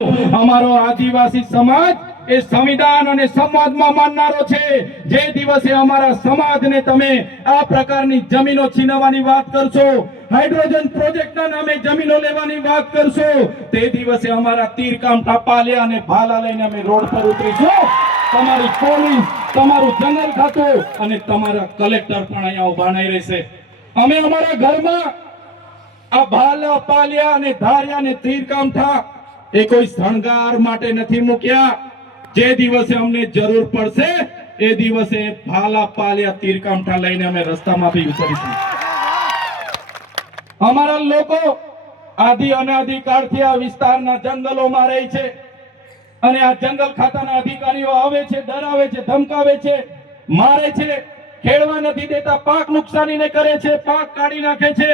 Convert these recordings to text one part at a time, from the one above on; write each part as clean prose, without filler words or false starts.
અમારો આદિવાસી સમાજ એ સંવિધાન અને સંવાદમાં માનનારો છે। જે દિવસે અમારા સમાજને તમે આ પ્રકારની જમીનો છીનવવાની વાત કરશો, હાઇડ્રોજન પ્રોજેક્ટના નામે જમીનો લેવાની વાત કરશો, તે દિવસે અમારા તીરકામઠા, પાલિયા અને ભાલા લઈને અમે રોડ પર ઉતરીશું। તમારી પોલીસ, તમારું જંગલ ખાતું અને તમારા કલેક્ટર પણ અહીંયા ઉભા નહીં રહેશે। અમે અમારા ઘરમાં આ ભાલા, પાલિયા અને ધારિયા અને તીરકામઠા એ કોઈ શણગાર માટે નથી મૂક્યા। જે દિવસે અમને જરૂર પડશે એ દિવસે ભાલા, પાલિયા, તીરકામઠા લઈને અમે રસ્તામાંથી ઉતરીશું। અમારા લોકો આદિ અનાદિ કાળથી આ વિસ્તારના જંગલોમાં રહે છે અને આ જંગલ ખાતાના અધિકારીઓ આવે છે, ડરાવે છે, ધમકાવે છે, મારે છે, ખેડવા નથી દેતા, પાક નુકસાનીને કરે છે, પાક કાઢી નાખે છે।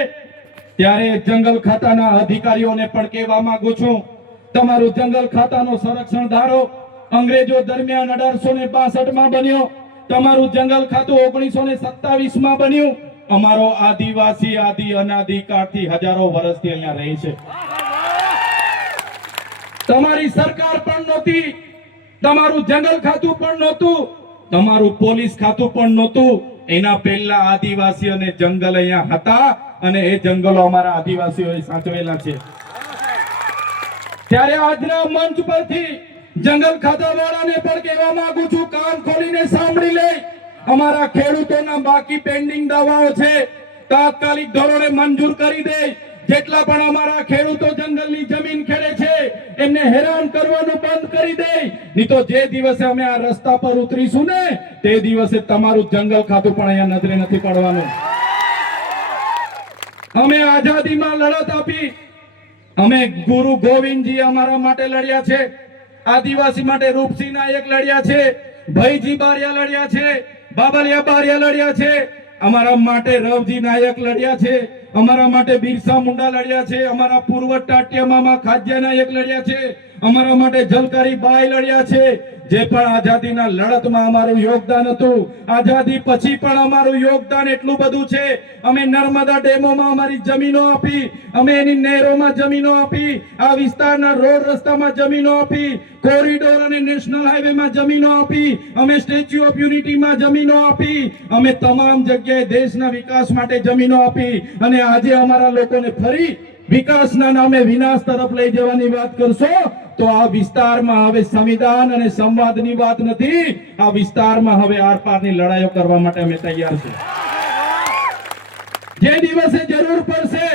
ત્યારે જંગલ ખાતાના અધિકારીઓને પણ કહેવા માંગુ છું, તમારું જંગલ ખાતાનો સંરક્ષણ ધારો અંગ્રેજો દરમિયાન 1862 માં બન્યો, તમારું જંગલ ખાતું 1927 માં બન્યું। અમારો આદિવાસી આદિ અનાદિ કાળથી હજારો વર્ષથી અહીંયા રહે છે। તમારી સરકાર પણ નહોતી, તમારું જંગલ ખાતું પણ નહોતું, તમારું પોલીસ ખાતું પણ નહોતું। એના પહેલા આદિવાસી અને જંગલ અહીંયા હતા અને એ જંગલો અમારા આદિવાસીઓએ સાચવેલા છે। ત્યારે આજના મંચ પરથી જંગલ ખાતાવાળાને પણ કહેવા માંગુ છું, કાન ખોલીને સાંભળી લે। અમારા ખેડૂતોના બાકી પેન્ડિંગ દાવાઓ છે તાત્કાલિક ધોરણે મંજૂર કરી દે। જેટલા પણ અમારા ખેડૂતો જંગલની જમીન ખેડે છે એમને હેરાન કરવાનું બંધ કરી દે, નહીં તો જે દિવસે અમે આ રસ્તા પર ઉતરીશું ને તે દિવસે તમારું જંગલ ખાતું પણ અહીંયા નજરે નથી પડવાનું। અમે આઝાદીમાં લડત આપી, અમે ગુરુ ગોવિંદજી અમારા માટે લડ્યા છે, આદિવાસી માટે રૂપસિંહ નાયક લડ્યા છે, ભાઈજી બારિયા લડ્યા છે, બાબલિયા બારિયા લડ્યા છે, અમારા માટે રવજી નાયક લડ્યા છે, અમારા માટે બિરસા મુંડા લડ્યા છે, અમારા પૂર્વ ટાટિયા મામા ખાજ્યા નાયક લડ્યા છે, અમારા માટે જલકારી બાઈ લડ્યા છે। જે પણ આઝાદીના લડતમાં અમારું યોગદાન હતું, આઝાદી પછી પણ અમારું યોગદાન એટલું બધું છે। અમે નર્મદા ડેમોમાં અમારી જમીનો આપી, અમે એની નહેરોમાં જમીનો આપી, આ વિસ્તારના રોડ રસ્તામાં જમીનો આપી, કોરિડોર અને નેશનલ હાઈવેમાં જમીનો આપી, અમે સ્ટેચ્યુ ઓફ યુનિટીમાં જમીનો આપી, અમે તમામ જગ્યાએ દેશના વિકાસ માટે જમીનો આપી અને આજે અમારા લોકોને ફરી વિકાસના નામે વિનાશ તરફ લઈ જવાની વાત કરશો તો આ વિસ્તારમાં હવે સંવિધાન અને સંવાદની વાત નથી, આ વિસ્તારમાં હવે આરપારની લડાઈઓ કરવા માટે અમે તૈયાર છીએ। જે દિવસે જરૂર પડશે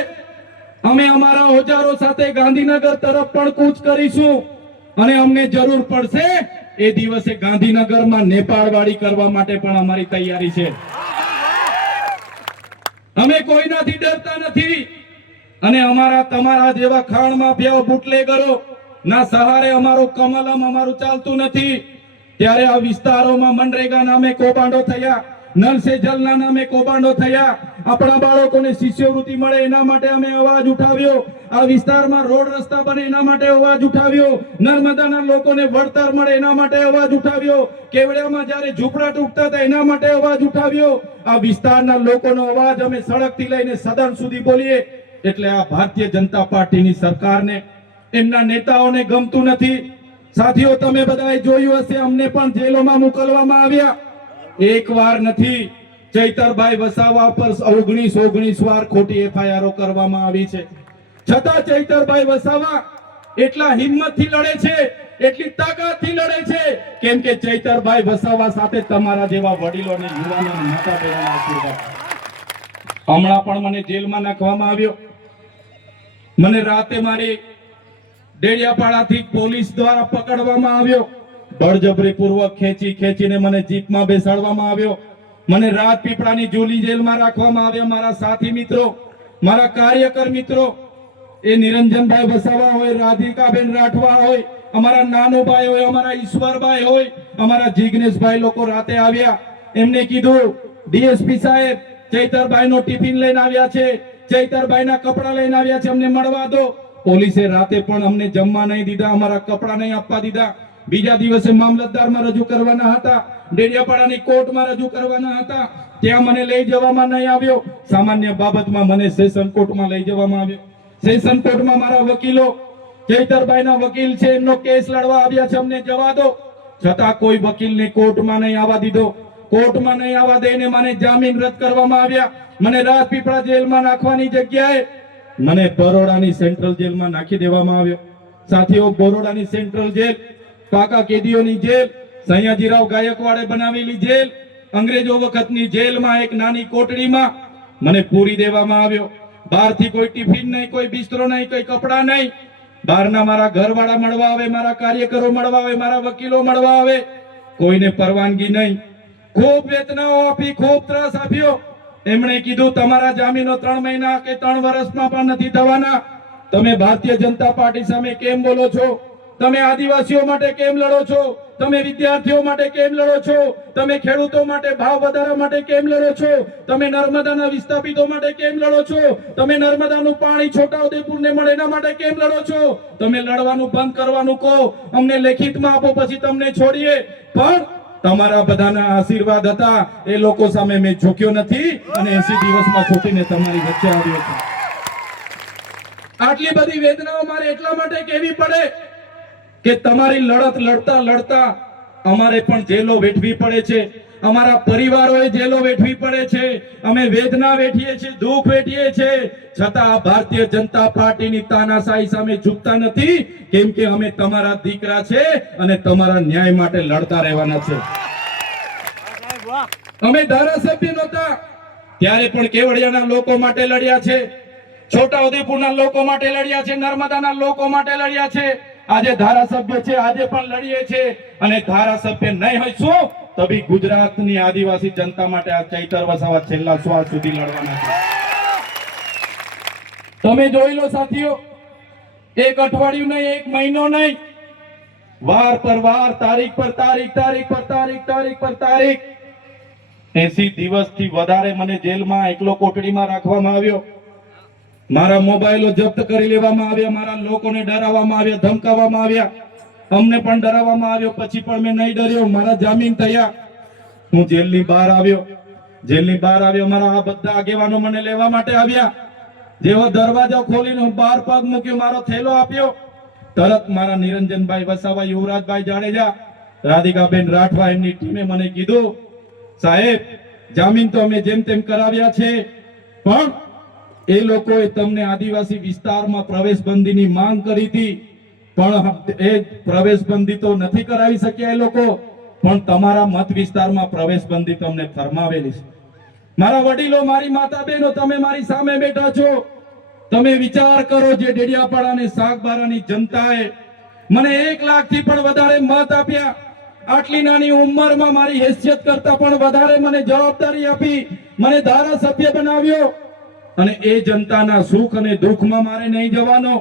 અમે અમારા ઓજારો સાથે ગાંધીનગર તરફ પણ કૂચ કરીશું અને અમને જરૂર પડશે એ દિવસે ગાંધીનગરમાં નેપાળવાડી કરવા માટે પણ અમારી તૈયારી છે। અમે કોઈનાથી ડરતા નથી અને અમારા તમારા જેવા ખાણ માફિયાઓ બુટલેગરો ના સહારે અમારું કમલમ અમારું ચાલતું નથી। ત્યારે આ વિસ્તારોમાં મનરેગા નામે કૌભાંડો થયા, નલ સે જલના નામે કૌભાંડો થયા, આપણા બાળકોને શિષ્યવૃત્તિ મળે એના માટે અમે અવાજ ઉઠાવ્યો, આ વિસ્તારમાં રોડ રસ્તા બને એના માટે અવાજ ઉઠાવ્યો, નર્મદાના લોકોને વળતર મળે એના માટે અવાજ ઉઠાવ્યો, કેવડિયામાં જ્યારે ઝૂંપડા તૂટતા હતા એના માટે અવાજ ઉઠાવ્યો। આ વિસ્તારના લોકોનો અવાજ અમે સડકથી લઈને સદન સુધી બોલીએ એટલે આ ભારતીય જનતા પાર્ટીની સરકારને, એમના નેતાઓને ગમતું નથી। સાથીઓ, તમે બધાએ જોયું હશે, અમને પણ જેલોમાં મોકલવામાં આવ્યા, એક વાર નથી, ચૈતરભાઈ વસાવા પર 19 વાર ખોટી એફઆઈઆર કરવામાં આવી છે, છતાં ચૈતરભાઈ વસાવા એટલા હિંમતથી લડે છે, એટલી તાકાતથી લડે છે કેમ કે ચૈતરભાઈ વસાવા સાથે તમારા જેવા વડીલો અને યુવાનો અને માતા બહેનોના આશીર્વાદ। હમણાં પણ મને જેલમાં નાખવામાં આવ્યો, મને રાતે મારી ડેડિયાપાડાથી પોલીસ દ્વારા પકડવામાં આવ્યો, બળજબરીપૂર્વક ખેંચીને મને જીપમાં બેસાડવામાં આવ્યો, મને રાજપીપળાની જૂલી જેલમાં રાખવામાં આવ્યા। મારા સાથી મિત્રો, મારા કાર્યકર મિત્રો, એ નિરંજનભાઈ વસાવા હોય, રાધિકાબેન રાઠવા હોય, અમારા નાનુભાઈ હોય, અમારા ઈશ્વરભાઈ હોય, અમારા જિગ્નેશભાઈ લોકો રાતે આવ્યા, એમને કીધું ડીએસપી સાહેબ ચૈતરભાઈનો ટિફિન લઈને આવ્યા છે, ચૈતરભાઈના કપડા લઈને આવ્યા છે, અમને મળવા દો। પોલીસે રાતે પણ અમને જમવા નહીં દીધા, અમારા કપડા નહીં આપવા દીધા। બીજા દિવસે મામલતદારમાં રજૂ કરવાના હતા, ડેડિયાપાડાની કોર્ટમાં રજૂ કરવાના હતા, ત્યાં મને લઈ જવામાં નહીં આવ્યો। સામાન્ય બાબતમાં મને સેશન કોર્ટમાં લઈ જવામાં આવ્યો। સેશન કોર્ટમાં મારા વકીલો ચૈતરભાઈના વકીલ છે, એમનો કેસ લડવા આવ્યા છે, અમને જવા દો. છતાં કોઈ વકીલને કોર્ટમાં નહીં આવવા દીધો. કોર્ટમાં નહીં આવવા દઈને મને જામીન રદ કરવામાં આવ્યા. મને રાજપીપળા જેલમાં નાખવાની જગ્યાએ મને બરોડાની સેન્ટ્રલ જેલમાં નાખી દેવામાં આવ્યો. સાથીઓ, બરોડાની સેન્ટ્રલ જેલ પાકા કેદીઓની જેલ, સયાજીરાવ ગાયકવાડે બનાવેલી જેલ, અંગ્રેજો વખતની જેલમાં એક નાની કોટડીમાં મને પૂરી દેવામાં આવ્યો. બહારથી કોઈ ટિફિન નહીં, કોઈ બિસ્તરો નહીં, કોઈ કપડા નહીં. બહારના મારા ઘરવાળા મળવા આવે, મારા કાર્યકરો મળવા આવે, મારા વકીલો મળવા આવે, કોઈને પરવાનગી નહીં. ખૂબ વેદનાઓ આપી, ખૂબ ત્રાસ આપ્યો. એમણે કીધું તમારા જામીનો 3 મહિના કે 3 વર્ષમાં પણ નથી થવાના. તમે ભારતીય જનતા પાર્ટી સામે કેમ બોલો છો? તમે આદિવાસીઓ માટે કેમ લડો છો? તમે વિદ્યાર્થીઓ માટે કેમ લડો છો? તમે ખેડૂતો માટે ભાવ વધારા માટે કેમ લડો છો? તમે નર્મદાના વિસ્થાપિતો માટે કેમ લડો છો? તમે નર્મદાનું પાણી છોટાઉદેપુરને મળે એના માટે કેમ લડો છો? તમે લડવાનું બંધ કરવાનું કહો, અમને લેખિતમાં આપો, પછી તમને છોડીએ. પણ તમારા બધાના આશીર્વાદ હતા, એ લોકો સામે મેં ઝૂક્યો નથી અને 80 દિવસમાં છૂટીને તમારી વચ્ચે આવ્યો છું. આટલી બધી વેદનાઓ મારે એટલા માટે કહેવી પડે કે તમારી લડત લડતા લડતા અમારે પણ જેલો વેઠવી પડે છે, અમારા પરિવારોએ જેલો વેઠવી પડે છે, અમે વેદના વેઠીએ છીએ, દુઃખ વેઠીએ છીએ, છતાં ભારતીય જનતા પાર્ટીની તાનાશાહી સામે ઝૂકતા નથી, કેમ કે અમે તમારા દીકરા છે અને તમારા ન્યાય માટે લડતા રહેવાના છે. અમે ધારાસભ્ય નહોતા ત્યારે પણ કેવડિયાના લોકો માટે લડ્યા છે, છોટાઉદેપુરના લોકો માટે લડ્યા છે, નર્મદાના લોકો માટે લડ્યા છે. આજે ધારાસભ્ય છે, આજે પણ લડીએ છે. અને ધારાસભ્ય નહીં હોય શું તો બી ગુજરાતની આદિવાસી જનતા માટે આ ચૈતર વસાવા છેલ્લા શ્વાસ સુધી લડવાના છે. તમે જોઈ લો સાથીઓ, એક અઠવાડિયું નહીં, એક મહિનો નહીં, વાર પર વાર, તારીખ પર તારીખ, તારીખ પર તારીખ, તારીખ પર તારીખ, 80 દિવસથી વધારે મને જેલમાં એકલો કોટડીમાં રાખવામાં આવ્યો. મારા મોબાઈલો જપ્ત કરી લેવામાં આવ્યા, મારા લોકોને ડરાવવામાં આવ્યા, ધમકાવવામાં આવ્યા, અમને પણ ડરાવવામાં આવ્યો. પછી પણ મેં નહીં ડર્યો, મારા જામીન થયા. હું જેલની બહાર આવ્યો. જેલની બહાર આવ્યો, મારા આ બધા આગેવાનો મને લેવા માટે આવ્યા. જેવો દરવાજો ખોલીને હું બહાર પગ મૂક્યો, મારો થેલો આપ્યો, તરત મારા નિરંજનભાઈ વસાવા, યુવરાજભાઈ જાડેજા, રાધિકાબેન રાઠવા, એમની ટીમે મને કીધું, સાહેબ જામીન તો અમે જેમ તેમ કરાવ્યા છે, પણ એ લોકોએ તમને આદિવાસી વિસ્તારમાં પ્રવેશબંધીની માંગ કરી હતી, પણ એ પ્રવેશબંધી તો નથી કરાવી શક્યા એ લોકો, પણ તમારા મત વિસ્તારમાં પ્રવેશબંધી તમને ફરમાવેલી છે. મારા વડીલો, મારી માતા બહેનો, તમે મારી સામે બેઠા છો, તમે વિચાર કરો, જે ડેડિયાપાડા અને સાગબારાની જનતાએ મને 1 લાખથી પણ વધારે મત આપ્યા, આટલી નાની ઉંમરમાં મારી હેસિયત કરતા પણ વધારે મને જવાબદારી આપી, મને ધારાસભ્ય બનાવ્યો, અને એ જનતાના સુખ અને દુઃખમાં મારે નહીં જવાનો,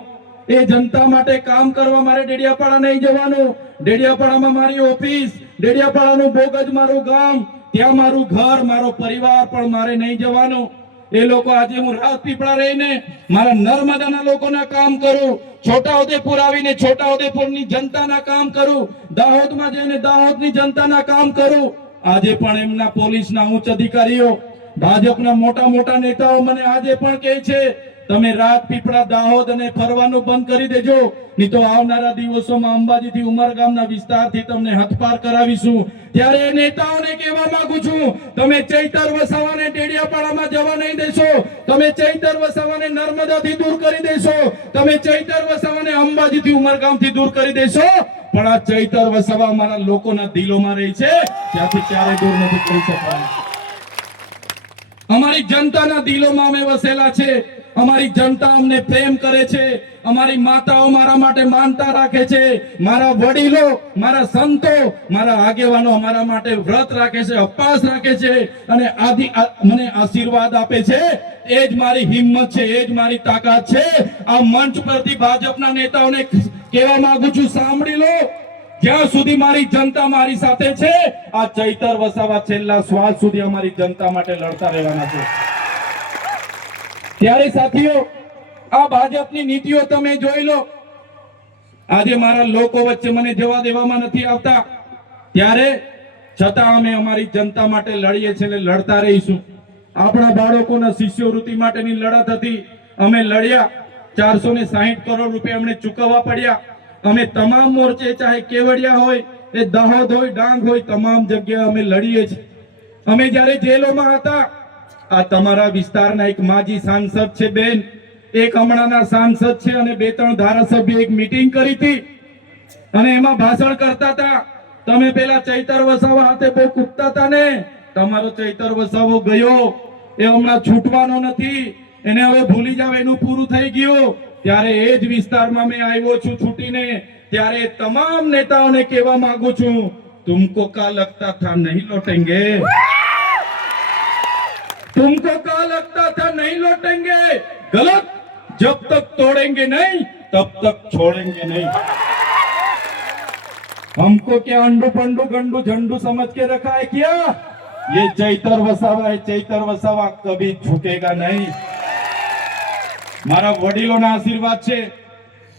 એ જનતા માટે કામ કરવા મારે ડેડિયાપાડા નહીં જવાનું. ડેડિયાપાડામાં મારી ઓફિસ, ડેડિયાપાડાનું બોગજ મારું ગામ, ત્યાં મારું ઘર, મારો પરિવાર પણ મારે નહીં જવાનું. એ લોકો આજે હું રાજપીપળા રહીને મારા નર્મદાના લોકોના કામ કરું, છોટાઉદેપુર આવીને છોટાઉદેપુરની જનતાના કામ કરું, દાહોદમાં જઈને દાહોદની જનતાના કામ કરું. આજે પણ એમના પોલીસના ઉચ્ચ અધિકારીઓ, ભાજપના મોટા મોટા નેતાઓ મને આજે પણ કહે છે, તમે રાજપીપળા, દાહોદ અને ફરવાનું બંધ કરી દેજો, નહીં તો આવનારા દિવસોમાં અંબાજીથી ઉમરગામના વિસ્તારથી તમને હથપાર કરાવીશું. ત્યારે એ નેતાઓને કહેવા માંગુ છું, તમે ચૈતર વસાવાને ડેડિયાપાડામાં જવા નહીં દેશો, તમે ચૈતર વસાવાને નર્મદાથી દૂર કરી દેશો, તમે ચૈતર વસાવાને અંબાજીથી ઉમરગામથી દૂર કરી દેશો, પણ આ ચૈતર વસાવા અમારા લોકોના દિલોમાં રહી છે, ત્યાંથી ક્યારેય દૂર નથી કરી શકવાના. અમારી જનતાના દિલોમાં અમે વસેલા છે, અમારી જનતા અમને પ્રેમ કરે છે, અમારી માતાઓ મારા માટે માનતા રાખે છે, મારા વડીલો, મારા સંતો, મારા આગેવાનો અમારા માટે વ્રત રાખે છે, ઉપવાસ રાખે છે અને મને આશીર્વાદ આપે છે. એ જ મારી હિંમત છે, એ જ મારી તાકાત છે. આ મંચ પરથી ભાજપના નેતાઓને કહેવા માંગુ છું, સાંભળી લો, જ્યાં સુધી મારી જનતા મારી સાથે છે, આ ચૈતર વસાવા છેલ્લા શ્વાસ સુધી અમારી જનતા માટે લડતા રહેવાના છે. ત્યારે સાથીઓ, આ ભાજપની નીતિઓ તમે જોઈ લો. આજે મારા લોકો વચ્ચે મને જવા દેવામાં નથી આવતા, ત્યારે છતાં અમે અમારી જનતા માટે લડીએ છીએ અને લડતા રહીશું. આપણા બાળકોના શિષ્યવૃત્તિ માટેની લડત હતી, અમે લડ્યા. 460 કરોડ રૂપિયા અમને ચૂકવવા પડ્યા. અમે તમામ મોરચે, ચાહે કેવડિયા હોય, એ દાહોદ હોય, ડાંગ હોય, તમામ જગ્યાએ અમે લડીએ છીએ. અમે જ્યારે જેલોમાં હતા, આ તમારા વિસ્તારના એક માજી સાંસદ છે બેન, એક હમણાંના સાંસદ છે, અને 2-3 ધારાસભ્ય એક મીટિંગ કરી હતી અને એમાં ભાષણ કરતા હતા. તમે પેલા ચૈતર વસાવા હાથે બહુ કૂદતા હતા ને, તમારો ચૈતર વસાવો ગયો, એ હમણાં છૂટવાનો નથી, એને હવે ભૂલી જાવ, એનું પૂરું થઈ ગયું. ત્યારે એ જ વિસ્તારમાં મેં આવ્યો છું છૂટીને. ત્યારે તમામ નેતાઓને કહેવા માંગુ છું, तुमको क्या लगता था नहीं लौटेंगे? तुमको क्या लगता था नहीं लौटेंगे? गलत. जब तक तोड़ेंगे नहीं तब तक छोड़ेंगे नहीं. हमको क्या अंडू पंडू गंडू झंडू समझ के रखा है क्या? ये चैतर वसावा है, चैतर वसावा कभी झुकेगा नहीं. मारा वडीलोना आशीर्वाद છે,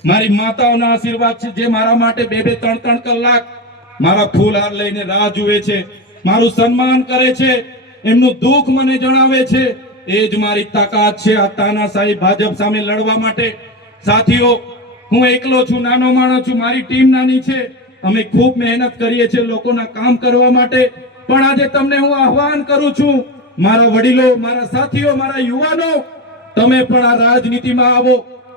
મારી માતાઓના આશીર્વાદ છે, જે મારા માટે 2-3 કલાક મારા ફૂલહાર લઈને રાહ જુએ છે, મારું સન્માન કરે છે, એમનું દુઃખ મને જણાવે છે. એ જ મારી તાકાત છે આ તાનાશાહી ભાજપ સામે લડવા માટે. સાથીઓ, હું એકલો છું, નાનો માણસ છું, મારી ટીમ નાની છે. અમે ખૂબ મહેનત કરીએ છીએ લોકોના કામ કરવા માટે. પણ આજે તમને હું આહ્વાન કરું છું, મારા વડીલો, મારા સાથીઓ, મારા યુવાનો, તમે પણ આ રાજનીતિમાં આવો,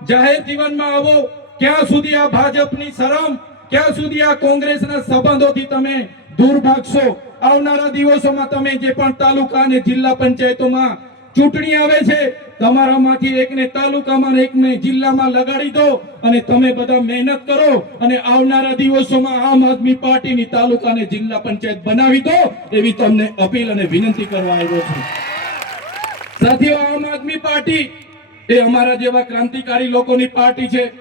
જાહેર જીવનમાં આવો. ક્યાં સુધી આ ભાજપની શરમ, ક્યાં સુધી આ કોંગ્રેસના સંબંધોથી તમે દૂર ભાગશો? આવનારા દિવસોમાં તમે જે પણ તાલુકા અને જિલ્લા પંચાયતોમાં ચૂંટણી આવે છે, તમારામાંથી એકને તાલુકામાં અને એકને જિલ્લામાં લગાડી દો અને તમે બધા મહેનત કરો અને આવનારા દિવસોમાં આમ આદમી પાર્ટીની તાલુકા અને જિલ્લા પંચાયત બનાવી દો, એવી તમને અપીલ અને વિનંતી કરવા આવ્યો છું. સાથીઓ, આમ આદમી પાર્ટી એ અમારા જેવા ક્રાંતિકારી લોકોની પાર્ટી છે.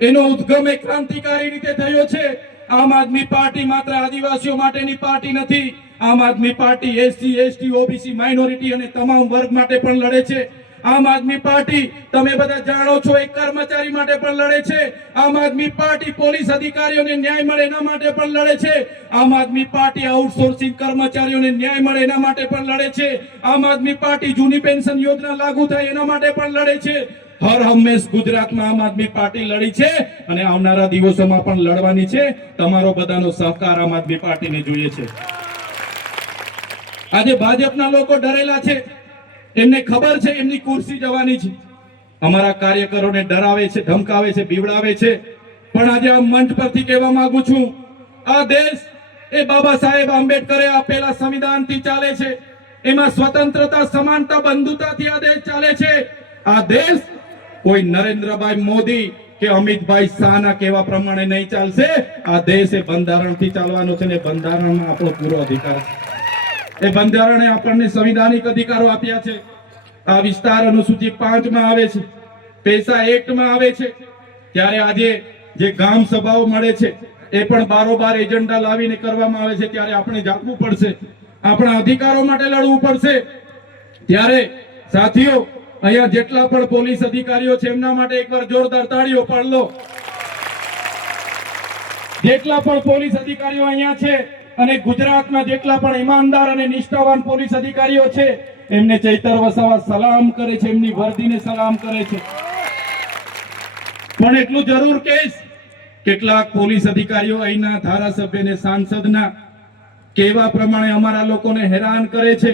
એનો ઉદ્ગમ એક ક્રાંતિકારી રીતે થયો છે. આમ આદમી પાર્ટી માત્ર આદિવાસીઓ માટેની પાર્ટી નથી. Aam Aadmi party SC, ST, OBC, minority અને તમામ વર્ગ માટે પણ લડે છે. આમ આદમી પાર્ટી, તમે બધા જાણો છો, એક કર્મચારી માટે પણ લડે છે. આમ આદમી પાર્ટી પોલીસ અધિકારીઓને ન્યાય મળે એના માટે પણ લડે છે. આમ આદમી પાર્ટી આઉટસોર્સિંગ કર્મચારીઓને ન્યાય મળે એના માટે પણ લડે છે. આમ આદમી પાર્ટી જૂની પેન્શન યોજના લાગુ થાય એના માટે પણ લડે છે. હર હંમેશ ગુજરાતમાં આમ આદમી પાર્ટી લડી છે અને આવનારા દિવસોમાં પણ લડવાની છે. તમારો બધાનો સહકાર આમ આદમી પાર્ટીને જોઈએ છે. આજે ભાજપના લોકો ડરેલા છે, એમને ખબર છે એમની ખુરશી જવાની છે. અમારા કાર્યકરોને ડરાવે છે, ધમકાવે છે, બીવડાવે છે. પણ આજે આ મંચ પરથી કહેવા માંગુ છું, આ દેશ એ બાબા સાહેબ આંબેડકરે આપેલા સંવિધાનથી ચાલે છે. એમાં સ્વતંત્રતા, સમાનતા, બંધુતાથી આ દેશ ચાલે છે. આ દેશ કોઈ નરેન્દ્રભાઈ મોદી કે અમિતભાઈ શાહના કહેવા પ્રમાણે નહીં ચાલશે. આ દેશ એ બંધારણથી ચાલવાનો છે ને બંધારણમાં આપણો પૂરો અધિકાર છે. એ બંધારણે આપણને સંવિધાનિક અધિકારો આપ્યા છે. આ વિસ્તાર અનુસૂચિ 5 માં આવે છે, પૈસા એક્ટ માં આવે છે. ત્યારે આજે જે ગામ સભાઓ મળે છે એ પણ બારોબાર એજન્ડા લાવીને કરવામાં આવે છે. ત્યારે આપણે જાગવું પડશે, આપણા અધિકારો માટે લડવું પડશે. ત્યારે સાથીઓ, અહીંયા જેટલા પણ પોલીસ અધિકારીઓ છે એમના માટે એકવાર જોરદાર તાળીઓ પાડ લો. જેટલા પણ પોલીસ અધિકારીઓ અહીંયા છે અને ગુજરાતના જેટલા પણ ઈમાનદાર અને નિષ્ઠાવાન પોલીસ અધિકારીઓ છે, એમને ચૈતર વસાવા સલામ કરે છે, એમની વર્દીને સલામ કરે છે. પણ એટલું જરૂર કહીશ, કેટલાક પોલીસ અધિકારીઓ અહીંના ધારાસભ્યને, સાંસદના કહેવા પ્રમાણે અમારા લોકોને હેરાન કરે છે.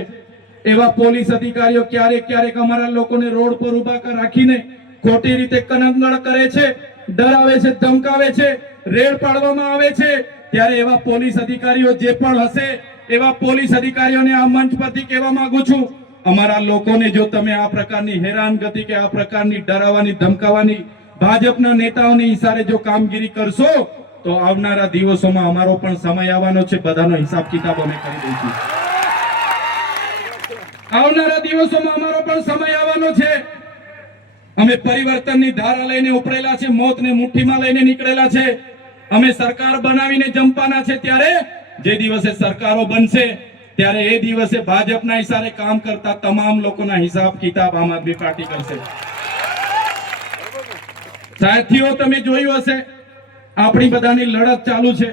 એવા પોલીસ અધિકારીઓ ક્યારેક અમારા લોકોને રોડ પર ઉભા રાખીને ખોટી રીતે કનંગળ કરે છે, ડરાવે છે, ધમકાવે છે, રેડ પાડવામાં આવે છે. ત્યારે એવા પોલીસ અધિકારીઓ જે પણ હશે, એવા પોલીસ અધિકારીઓને આ મંચ પરથી કહેવા માંગુ છું, અમારા લોકોને જો તમે આ પ્રકારની હેરાનગતિ કે આ પ્રકારની ડરાવવાની, ધમકાવવાની, ભાજપના નેતાઓની ઈશારે જો કામગીરી કરશો તો આવનારા દિવસોમાં અમારો પણ સમય આવવાનો છે. બધાનો હિસાબ કિતાબ અમે કરી દઈશું. આવનારા દિવસોમાં અમારો પણ સમય આવવાનો છે. અમે પરિવર્તનની ધારા લઈને ઉપડેલા છે, મોતને મુઠ્ઠીમાં લઈને નીકળેલા છે. અમે સરકાર બનાવીને જંપવાના છે. ત્યારે જે દિવસે સરકારો બનશે ત્યારે એ દિવસે ભાજપના ઈશારે કામ કરતા તમામ લોકોના હિસાબ કિતાબ આમ આદમી પાર્ટી કરશે. સાથીઓ, તમે જોયું હશે, આપણી બધાની લડત ચાલુ છે.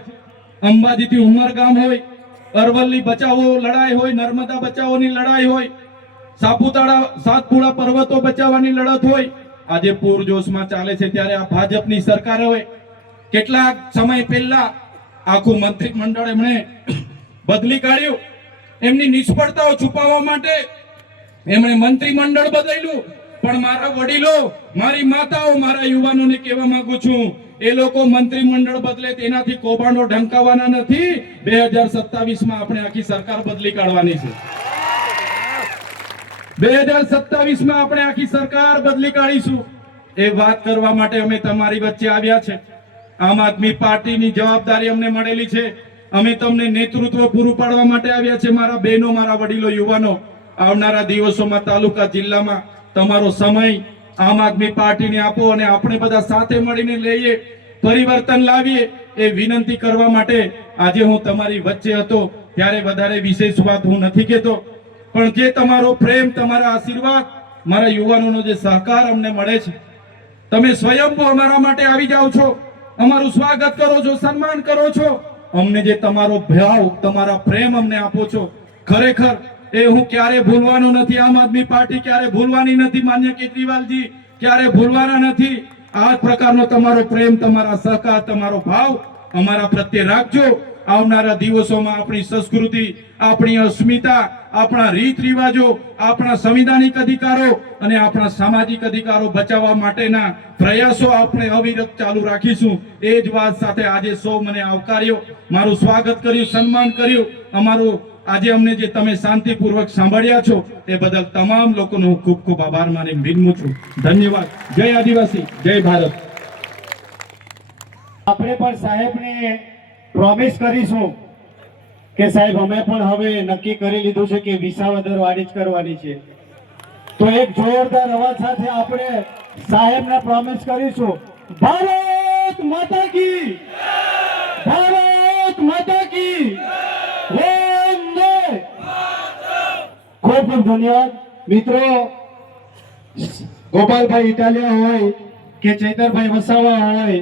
અંબાજીથી ઉમરગામ હોય, અરવલ્લી બચાવો લડાઈ હોય, નર્મદા બચાવોની લડાઈ હોય, સાપુતારા સાતપુડા પર્વતો બચાવવાની લડત હોય, આજે પૂરજોશમાં ચાલે છે, ત્યારે આ ભાજપની સરકાર હવે કેટલાક સમય પહેલા આખું મંત્રીમંડળ એમણે બદલી કાઢ્યું. એમની નિષ્ફળતાઓ છુપાવવા માટે એમણે મંત્રીમંડળ બદલ્યું. પણ મારા વડીલો, મારી માતાઓ, મારા યુવાનોને કહેવા માંગુ છું, એ લોકો મંત્રીમંડળ બદલે તેનાથી કૌભાંડો ઢંકાવાના નથી. 2027માં આપણે આખી સરકાર બદલી કાઢવાની છે. 2027માં આપણે આખી સરકાર બદલી કાઢીશું. એ વાત કરવા માટે અમે તમારી વચ્ચે આવ્યા છે. આમ આદમી પાર્ટીની જવાબદારી અમને મળેલી છે. અમે તમને નેતૃત્વ પૂરું પાડવા માટે આવ્યા છે. મારા બહેનો, મારા વડીલો, યુવાનો, આવનારા દિવસોમાં તાલુકા જિલ્લામાં તમારો સમય આમ આદમી પાર્ટીને આપો અને આપણે બધા સાથે મળીને લઈએ, પરિવર્તન લાવીએ, એ વિનંતી કરવા માટે આજે હું તમારી વચ્ચે હતો. ત્યારે વધારે વિશેષ વાત હું નથી કહેતો, પણ જે તમારો પ્રેમ, તમારા આશીર્વાદ, મારા યુવાનોનો જે સહકાર અમને મળે છે, તમે સ્વયંભૂ અમારા માટે આવી જાઓ છો, અમારું સ્વાગત કરો છો, સન્માન કરો છો, અમને જે તમારો ભાવ, તમારા પ્રેમ અમને આપો છો, ખરેખર એ હું ક્યારે ભૂલવાનો નથી. આમ આદમી પાર્ટી ક્યારે ભૂલવાની નથી. માન્ય કેજરીવાલજી ક્યારે ભૂલવાના નથી. આ પ્રકારનો તમારો પ્રેમ, તમારા સહકાર, તમારો ભાવ અમારા પ્રત્યે રાખજો. આવનારા દિવસોમાં આપણી સંસ્કૃતિ, આપણી અસ્મિતા, આપણા રીત રિવાજો, આપણા સંવિધાનિક અધિકારો અને આપણા સામાજિક અધિકારો બચાવવા માટેના પ્રયાસો આપણે અવિરત ચાલુ રાખીશું. એ જ વાત સાથે આજે સૌ મને આવકાર્યો, મારું સ્વાગત કર્યું, સન્માન કર્યું. અમારું આજે અમને જે તમે શાંતિપૂર્વક સાંભળ્યા છો એ બદલ તમામ લોકોનો હું ખૂબ ખૂબ આભાર માની વિનમું છું. ધન્યવાદ. જય આદિવાસી, જય ભારત. આપણે પણ સાહેબને પ્રોમિસ કરીશું કે સાહેબ અમે પણ હવે નક્કી કરી લીધું છે કે વિસાવદર વાડી જ કરવાની છે. તો એક જોરદાર અવાજ સાથે આપણે સાહેબને પ્રોમિસ કરીશું. ભારત માતા કી, ભારત માતા કી. ખૂબ ખૂબ ધન્યવાદ મિત્રો. ગોપાલભાઈ ઇટાલિયા હોય કે ચૈતરભાઈ વસાવા હોય